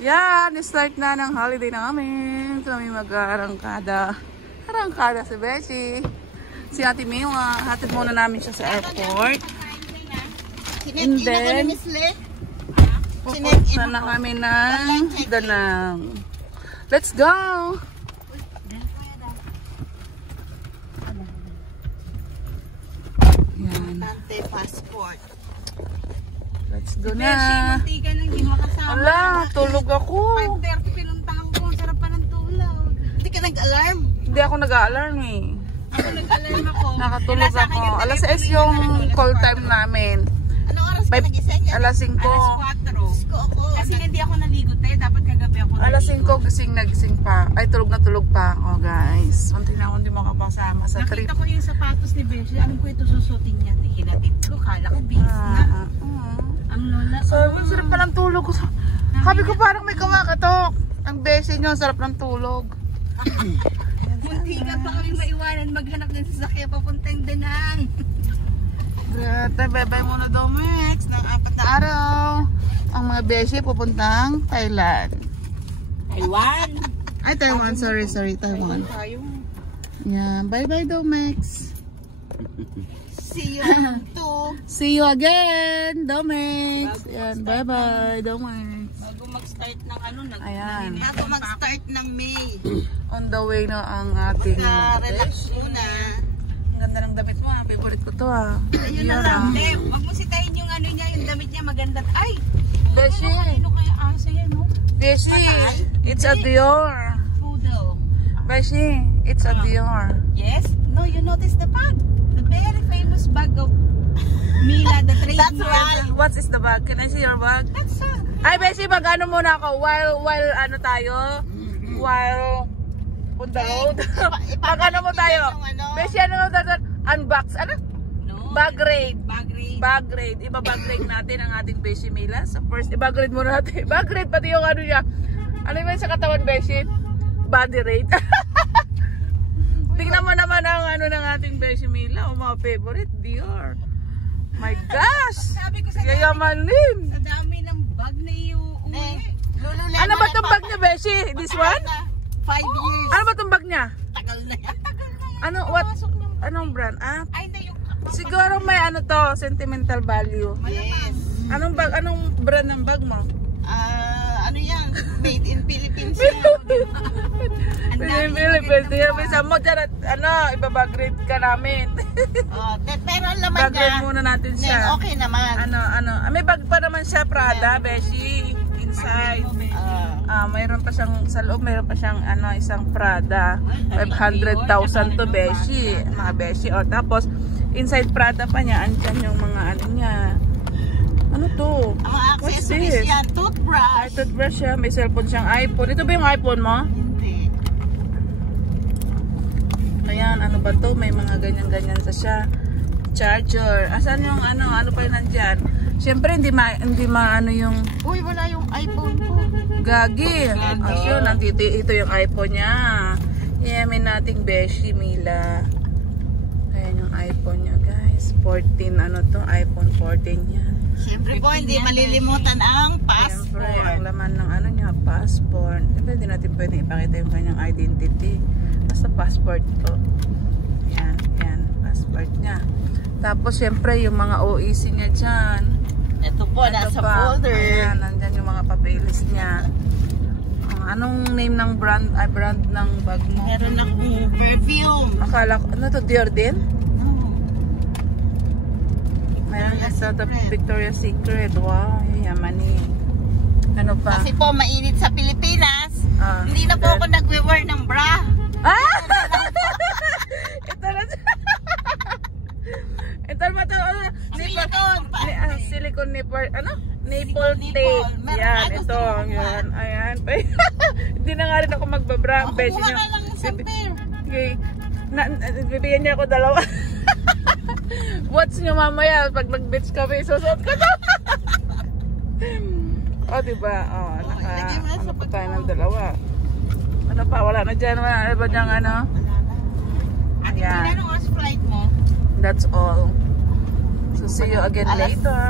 Yan, start na ng holiday namin. Kami mag-arangkada. Arangkada si Beshi. Si Ate Mila. Hatid muna namin siya sa airport. And then, pupunta na kami ng Danang. Let's go! Yan. Passport. Let's go na. Beshi, munti ka nang hindi makasama. Ala, tulog ako. 5:30 pinuntahan ko. Sarap pa ng tulog. Hindi ka nag-alarm? Hindi ako nag-a-alarm eh. Ako nag-alarm ako. Nakatulog ako. Alas 6 yung call time namin. Anong oras ka nagising? Alas 5. Alas 4. Ako. Kasi hindi ako naligo tayo. Dapat kagabi ako naligo. Alas 5 nagising pa. Ay, tulog na tulog pa ako, guys. Unti na ako hindi makapasama sa trip. Nakita ko yung sapatos ni Beshi. Alam ko ito susutin niya. Hinatid ko. Kala ko bis na. Ang lola. Sabi, sarap pa ng tulog ko. Sabi ko parang may kumakatok. Ang Beshi nyo, sarap ng tulog. Munti ka pa kaming maiwanan. Maghanap ng sasakyan papuntang Danang. Grata, bye-bye muna daw, Max. Ng 4 na araw. Ang mga Beshi pupuntang Thailand. Taiwan. Ay, Taiwan. Sorry, Taiwan. Yan, bye-bye daw, Max. See you too. See you again, Domex. Yan, bye-bye, Domex. Bago mag-start ng ano, Ayan. bago mag-start ng May. On the way na ang ating Relax muna. Ang ganda ng damit mo, ha? Favorite ko to, ha? Ayun na lang. Hindi, wag mo sitahin yung ano niya, yung damit niya maganda. Ay! Beshi! Ano kaya asa yan, no? Beshi! It's a Dior! Poodle. Beshi! It's a Dior. Yes? No, you notice the bag. The very famous bag of Mila, the trade. That's right. What is the bag? Can I see your bag? That's Ay, Beshi, mag-ano muna ako? While ano tayo? While on the road? Mag-ano mo tayo? Beshi, ano unbox? Ano? No. Bag raid. Bag raid. Bag raid. Iba-bag raid natin ang ating Beshi Mila. So first, i-bag raid muna natin. Bag raid, pati yung ano niya. Ano yung sa katawan, Beshi? Body raid. Tingnan mo naman ang ano ng ating Beshi Mila. O mga favorite, Dior. My gosh! Sabi ko sa Yayamanin! Sa dami ng bag na iuwi. Ano ba itong bag niya, Beshi? This one? 5 years. Ano ba itong bag niya? Tagal na yan. Tagal na yan. Ano, what? Anong brand? Ah, Ay, na yung... siguro may ano to, sentimental value. Yes. Anong bag, anong brand ng bag mo? Ano yan? Made in Philippines yan. Philippines. May sa mo dyan at ano, ibabag rate ka namin. Pero ang laman Bag niya, rate muna natin siya. okay naman. May bag pa naman siya, Prada, Beshi, inside. Mayroon pa siyang, sa loob, mayroon pa siyang ano, isang Prada. 500,000 to Beshi, mga Beshi. O, tapos, inside Prada pa niya, andyan yung mga ano niya. Ano to? What's this? Yan, toothbrush. Ay, toothbrush siya. May cellphone siyang iPhone. Ito ba yung iPhone mo? Hindi. Ayan, ano ba to? May mga ganyan-ganyan sa siya. Charger. Asan yung ano? Ano pa yun nandyan? Siyempre, hindi ano yung... Uy, wala yung iPhone ko. Gagi. Ayun, nandito ito yung iPhone niya. Iyamin nating Beshi Mila. Ayan yung iPhone niya, guys. 14, ano to? iPhone 14 yan. Siyempre po, hindi malilimutan ang passport. Siyempre, ang laman ng ano niya, passport. Siyempre, hindi natin pwede ipakita yung kanyang identity. Basta passport to. Yan, yan. Passport niya. Tapos, siyempre, yung mga OEC niya dyan. Ito po, nasa folder. Ayan, nandyan yung mga papeles niya. Anong name ng brand ng bag mo? Meron akong perfume. Akala ko, ano to, Dior din? Mayroon na sa Victoria's Secret. Wow, yayamanin. Ano pa? Kasi po, mainit sa Pilipinas. Hindi na po ako nagwe-wear ng bra. Ah! Ito na. Ito naman ito. Silicone nipple. Ano? Nipple tape. Yan, ito. Yan. Ayan. Hindi na nga rin ako magbabra. Ang beses niya. Okay. Bibigyan niya ako 2. Watch nyo mamaya pag nag-beach kami, susuot ko to. O, diba? O, ano pa tayo ng 2. Ano pa? Wala na dyan. Wala na ba dyan ano? Ate, anong oras flight mo? That's all. So, see you again later.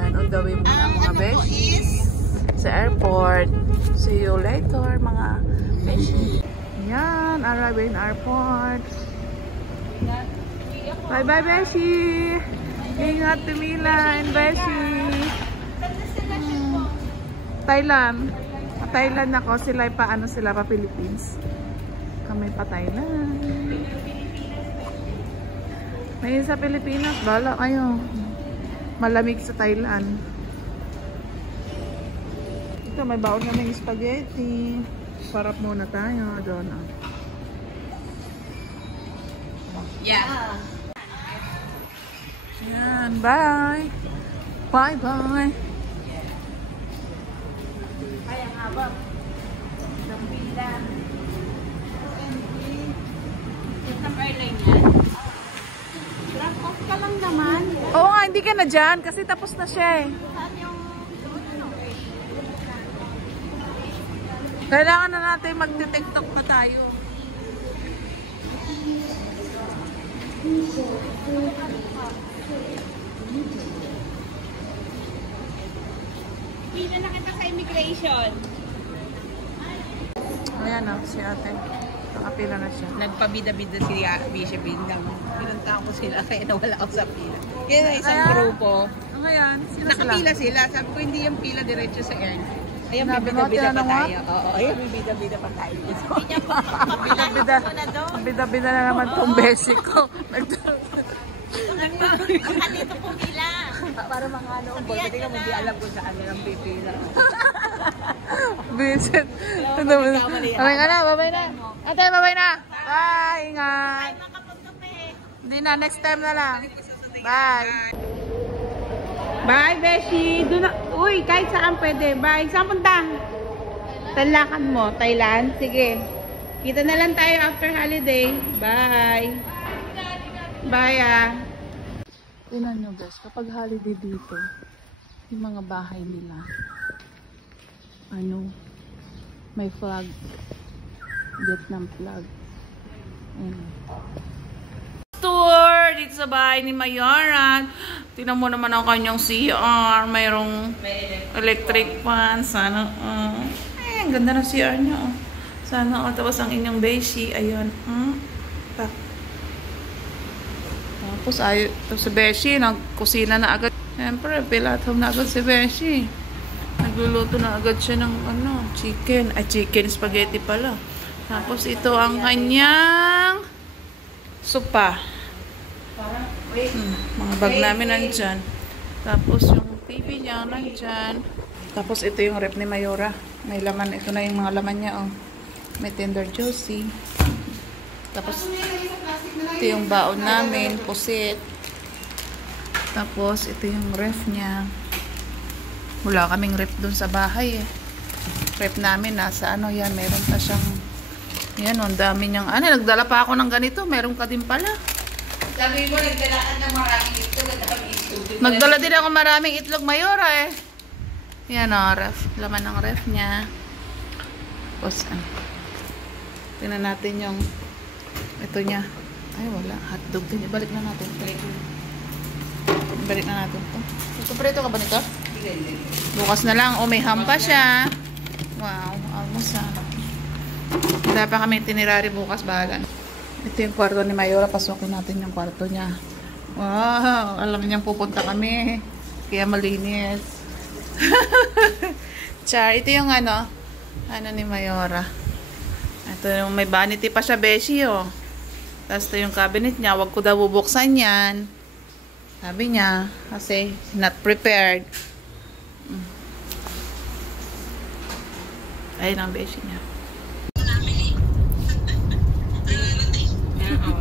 Ayan, on the way muna mga beshi sa airport. See you later mga beshi. Ayan, arrive in airport. Bye bye beshi. Ingat Mila and beshi. Thailand. Thailand ako, sila pa ano sila pa Philippines. Kami pa Thailand. Ngayon sa Pilipinas, bala kayo. Malamig sa Thailand. Ito, may baon kaming spaghetti. Sarap muna tayo. Doon. Yeah. Yan, bye. Bye bye. Ay, ang habang. Ng pila. Ito ang airline yan. Drop off ka lang naman. Oo nga, hindi ka na dyan kasi tapos na siya eh. Saan yung Kailangan na natin magte-tiktok pa tayo. pila na kita sa immigration? Ayan o, si ate. Nakapila na siya. Nagpabida-bida si Bishop Bindang. Pinunta ko sila kaya nawala ako sa pila. Kaya na isang Kaya? grupo. Ngayon, sino sila? Nakapila sila. Sabi ko hindi yung pila diretso sa air. Ayan, Sabi mo, bida-bida pa tinanong tayo. Oo, ayan, bida-bida pa tayo. Bida-bida na naman tong beshi ko. Dito pumila. Para mga ano, hindi ka hindi alam kung saan nilang pipila. Visit. Okay ka na, babay na. Ate, babay na. Bye, ingat. Hindi na, next time na lang. Bye. Bye, beshi. Uy, kahit saan pwede. Bye. Saan punta? Talakan mo, Thailand. Sige. Kita na lang tayo after holiday. Bye. Bye, ah. Tingnan nyo guys, kapag holiday dito, yung mga bahay nila, ano, may flag. Vietnam flag. Ayan. Tour dito sa bahay ni Mayoran. Tingnan mo naman ang kanyang CR. Mayroong electric fan. Sana, ay, ang ganda ng CR niya. Sana, tapos ang inyong beshi. Ayun. Tapos, si beshi, nagkusina na agad. Siyempre, pilat home na agad si beshi. Nagluluto na agad siya ng chicken. Ay, chicken spaghetti pala. Tapos, ito ang kanyang sopa. Mga bag namin nandyan. Tapos yung TV niya nandyan. Tapos ito yung rep ni Mayora. May laman. Ito na yung mga laman niya. Oh. May Tender Juicy. Tapos ito yung baon namin. Pusit. Tapos ito yung ref niya. Wala kaming ref dun sa bahay eh. Ref namin nasa ano yan. Meron pa siyang yan, ang dami niyang, nagdala pa ako ng ganito. Meron ka din pala. Sabi mo, nagdala ka ng maraming itlog. Nagdala din ako maraming itlog, Mayora eh. Yan o, ref. Laman ng ref niya. Tapos, tingnan natin yung, ito niya. Ay, wala. Hotdog din. Balik na natin. Balik na natin. Prito ka ba nito? Bukas na lang. O, may hampa siya. Wow, almost Wala pa kami tinirari bukas, bahala. Ito yung kwarto ni Mayora. Pasukin natin yung kwarto niya. Wow, alam niyang pupunta kami. Kaya malinis. Char, ito yung ano ni Mayora. Ito yung may vanity pa siya, beshi, oh. Tapos ito yung cabinet niya. Huwag ko daw bubuksan yan. Sabi niya, kasi not prepared. Ayun ang beshi niya.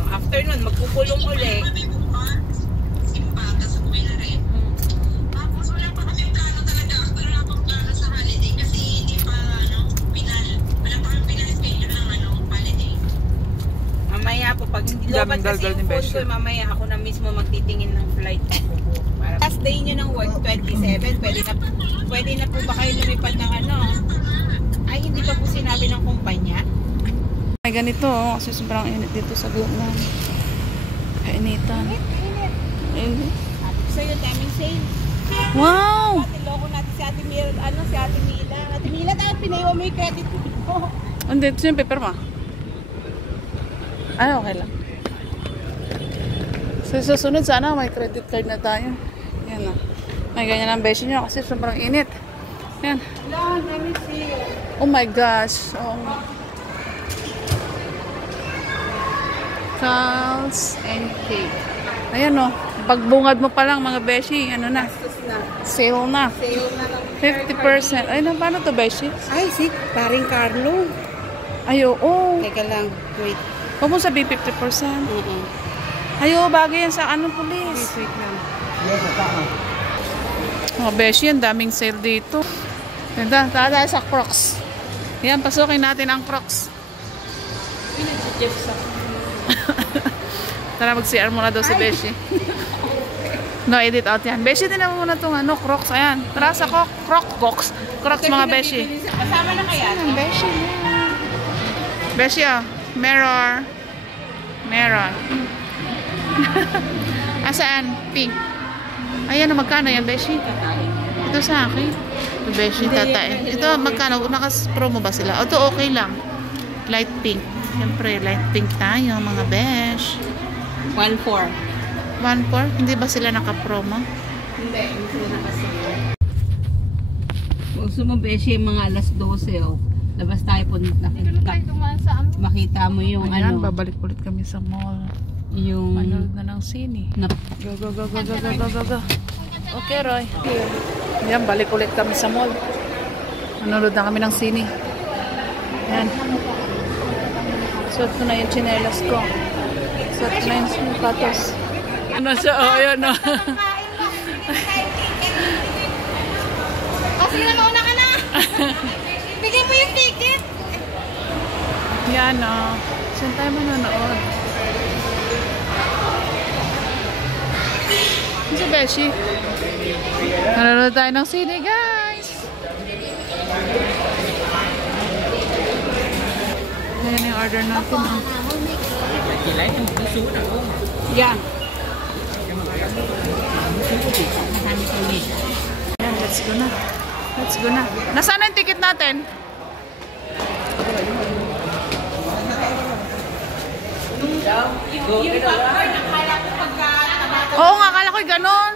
After nun, magpupulong uli. Mamaya po, pag hindi lobat kasi yung phone ko, mamaya ako na mismo magtitingin ng flight ko. Last day nyo ng work, 27, pwede na po ba kayo lumipad ng Ay, hindi pa po sinabi ng kumpanya? May ganito, kasi sobrang init dito sa Vietnam. Kainitan. Init. Init. Sa'yo, daming sale. Wow! Loko natin si Ate Mila, si Ate Mila. Ate Mila, dapat pinaiwan mo yung credit mo. Hindi, ito yung paper mo. Ay, okay lang. So, susunod sana, may credit card na tayo. Yan na. May ganyan ang beshi nyo kasi sobrang init. Yan. Lang, let me see. Oh my gosh. Oh. Calls and cake. Ayan o. Pagbungad mo pa lang mga beshi, ano na? Sale na. Sale na lang. 50%. Ay, paano to beshi? Ay, si paring Carlo. Ay, oo. Teka lang, wait. Huwag mo sabihin 50%. Ay, oo, bagay yan sa ano, police. Wait lang. Mga beshi, ang daming sale dito. Ganda, tayo sa Crocs. Yan, pasukin natin ang Crocs. Pinag-suggest sa Tara, mag-CR muna daw si Beshi. No, edit out yan. Beshi, din naman muna itong ano, Crocs. Ayan. Tara sa Crocs mga Beshi. Kasama na kaya? Beshi. Beshi, oh. Mirror. Asaan? Pink. Ayan, magkano yan, Beshi? Ito sa akin. Ito, Beshi, tatay. Ito, magkano? Nakas-promo ba sila? Ito, okay lang. Light pink. Siyempre, light pink tayo, mga Besh. 1.4. 1.4? Hindi ba sila naka-promo? Hindi sila nakasama. Gusto mo, Beshi, mga alas 12, oh. Labas tayo po. Makita mo yung Ayan, ano. babalik ulit kami sa mall. Yung Manood na ng sine. Go. Okay, Roy. Ayan, balik ulit kami sa mall. Manood na kami ng sine. Ayan. Suot ko na yung chinelas ko. Suot ko na yung sapatos. Ano siya? Oh, ayan, no. Kasi nauna ka na. Bigay mo yung ticket. Yan, no. Saan tayo manonood? Si Beshi. Nanonood tayo ng sine, guys. Ayan yung order natin. Oh. Yan. Ayan, let's go na. Let's go na. Nasaan ang ticket natin? Yung popcorn, akala ko pagka Oo nga, akala ko ganon.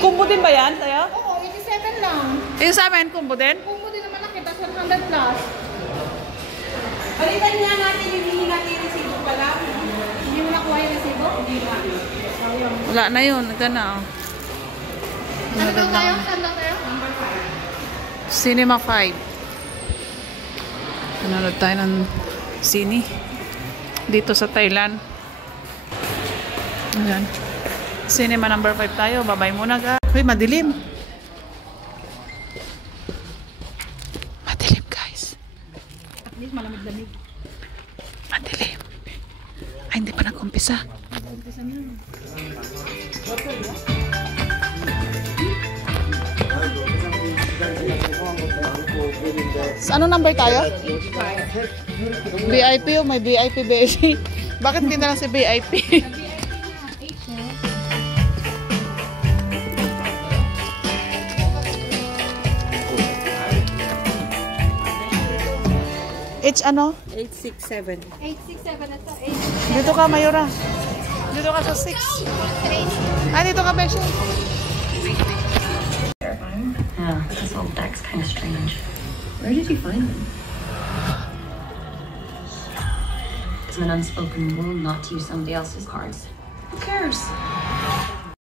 Kumbo din ba yan, tayo? Oo, 87 lang. Yung sa amin, kumbo din? Kung mo din naman nakita, 100 plus. Balitan nga natin yung hindi natin yung resibo pala. Hindi mo nakuha yung resibo? Hindi na. Wala na yun. Ito na, oh. Ano daw kayo? Saan daw kayo? Cinema 5. Nanonood tayo ng sine. Dito sa Thailand. Ayan. Cinema number 5 tayo. Babay muna, guys. Uy, madilim. Madilim, guys. At least malamig-lamig. Madilim. Ay, hindi pa nag-umpisa. Sa ano number tayo? VIP o may VIP baby. Bakit hindi na lang si VIP? It's ano? 867. 867 na to. Dito ka, Mayura. Dito ka sa 6. Ah, dito ka, Besha. Yeah, this old deck's kind of strange. Where did you find them? It's an unspoken rule not to use somebody else's cards. Who cares?